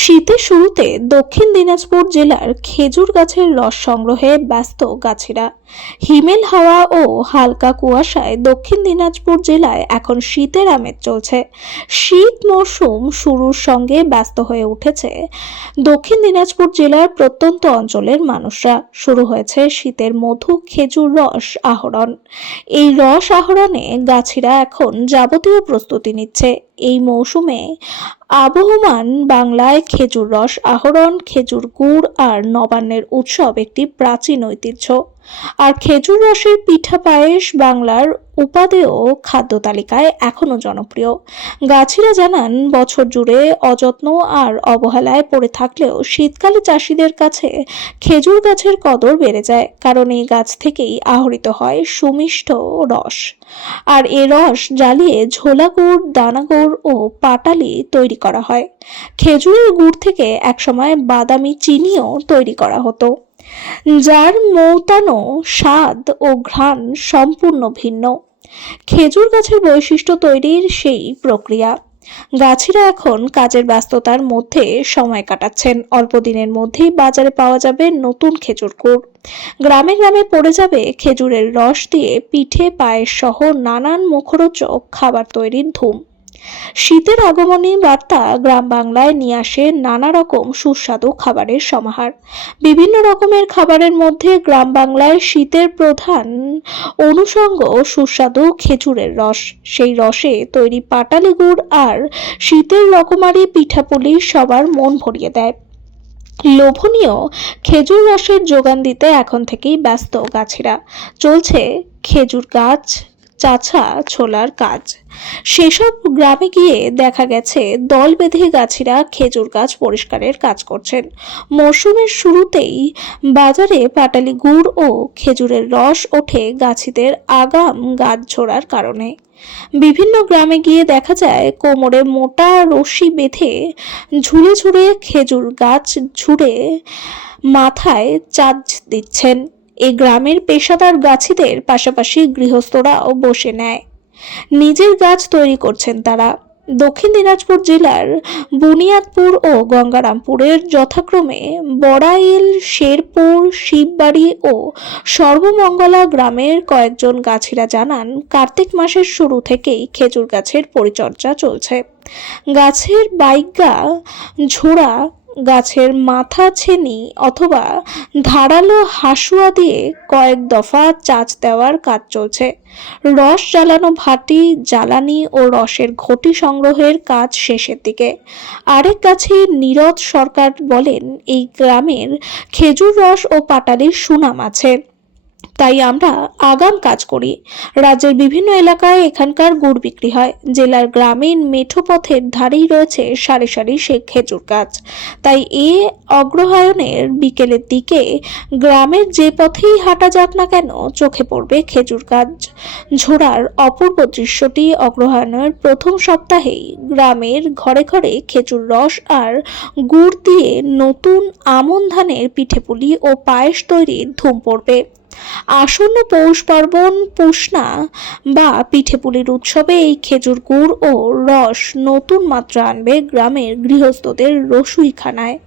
শীতের শুরুতে দক্ষিণ দিনাজপুর জেলার খেজুর গাছের রস সংগ্রহে ব্যস্ত গাছেরা। হিমেল হাওয়া ও হালকা কুয়াশায় দক্ষিণ দিনাজপুর জেলায় এখন শীতের আমেজ চলছে। শীত মরশুম শুরুর সঙ্গে ব্যস্ত হয়ে উঠেছে দক্ষিণ দিনাজপুর জেলার প্রত্যন্ত অঞ্চলের মানুষরা। শুরু হয়েছে শীতের মধু খেজুর রস আহরণ। এই রস আহরণে গাছিরা এখন যাবতীয় প্রস্তুতি নিচ্ছে। এই মৌসুমে আবহমান বাংলায় খেজুর রস আহরণ খেজুর গুড় আর নবান্নের উৎসব একটি প্রাচীন ঐতিহ্য। আর খেজুর রসের পিঠা পায়েস বাংলার উপাদেয় খাদ্য তালিকায় এখনও জনপ্রিয়। গাছিরা জানান, বছর জুড়ে অযত্ন আর অবহেলায় পড়ে থাকলেও শীতকালে চাষিদের কাছে খেজুর গাছের কদর বেড়ে যায়, কারণ এই গাছ থেকেই আহরিত হয় সুমিষ্ট রস। আর এ রস জ্বালিয়ে ঝোলা গুড়, দানা গুড় ও পাটালি তৈরি করা হয়। খেজুরের গুড় থেকে একসময় বাদামি চিনিও তৈরি করা হতো। যার মৌতানো স্বাদ ও ঘ্রাণ সম্পূর্ণ ভিন্ন। খেজুর গাছের বৈশিষ্ট্য তৈরির সেই প্রক্রিয়া। গাছিরা এখন কাজের ব্যস্ততার মধ্যে সময় কাটাচ্ছেন। অল্প দিনের মধ্যেই বাজারে পাওয়া যাবে নতুন খেজুর গুড়। গ্রামে গ্রামে পড়ে যাবে খেজুরের রস দিয়ে পিঠে পায়েস সহ নানান মুখরোচক খাবার তৈরির ধুম। শীতের আগমনী বার্তা গ্রাম বাংলায় নিয়ে আসে নানা রকম সুস্বাদু খাবারের সমাহার। বিভিন্ন রকমের খাবারের মধ্যে গ্রাম বাংলায় শীতের প্রধান অনুষঙ্গ সুস্বাদু খেজুরের রস। সেই রসে তৈরি পাটালি গুড় আর শীতের রকমারি পিঠাপুলি সবার মন ভরিয়ে দেয়। লোভনীয় খেজুর রসের যোগান দিতে এখন থেকেই ব্যস্ত গাছেরা। চলছে খেজুর গাছ চাছা ছোলার কাজ। সেসব গ্রামে গিয়ে দেখা গেছে, দল বেঁধে গাছিরা খেজুর গাছ পরিষ্কারের কাজ করছেন। মরশুমের শুরুতেই বাজারে পাটালি গুড় ও খেজুরের রস ওঠে গাছিদের আগাম গাছ ঝোড়ার কারণে। বিভিন্ন গ্রামে গিয়ে দেখা যায়, কোমরে মোটা রশি বেঁধে ঝুলে ঝুলে খেজুর গাছ ঝুড়ে মাথায় চাঁদ দিচ্ছেন। এই গ্রামের পেশাদার গাছিদের পাশাপাশি গৃহস্থরাও বসে নেয়। নিজের গাছ তৈরি করছেন তারা। দক্ষিণ দিনাজপুর জেলার বুনিয়াদপুর ও গঙ্গারামপুরের যথাক্রমে বড়াইল, শেরপুর, শিববাড়ি ও সর্বমঙ্গলা গ্রামের কয়েকজন গাছিরা জানান, কার্তিক মাসের শুরু থেকেই খেজুর গাছের পরিচর্যা চলছে। গাছের বাইগা, ঝোড়া গাছের মাথা ছেনি অথবা ধারালো হাসুয়া দিয়ে কয়েক দফা চাচ দেওয়ার কাজ চলছে। রস জ্বালানো ভাটি, জ্বালানি ও রসের ঘটি সংগ্রহের কাজ শেষের দিকে। আরেক গাছে নীরদ সরকার বলেন, এই গ্রামের খেজুর রস ও পাটালির সুনাম আছে। তাই আমরা আগাম কাজ করি। রাজ্যের বিভিন্ন এলাকায় এখানকার গুড় বিক্রি হয়। জেলার গ্রামীণ মেঠো পথের ধারেই রয়েছে সারি সারি সে খেজুর গাছ। তাই এ অগ্রহায়ণের বিকেলের দিকে গ্রামের যে পথেই হাঁটা যাক না কেন চোখে পড়বে খেজুর গাছ। ঝোড়ার অপূর্ব দৃশ্যটি অগ্রহায়ণের প্রথম সপ্তাহেই গ্রামের ঘরে ঘরে খেজুর রস আর গুড় দিয়ে নতুন আমন ধানের পিঠেপুলি ও পায়েস তৈরির ধুম পড়বে। আসন্ন পৌষ পার্বণ, পুষ্ণা বা পিঠেপুলির উৎসবে এই খেজুর গুড় ও রস নতুন মাত্রা আনবে গ্রামের গৃহস্থদের রসুইখানায়।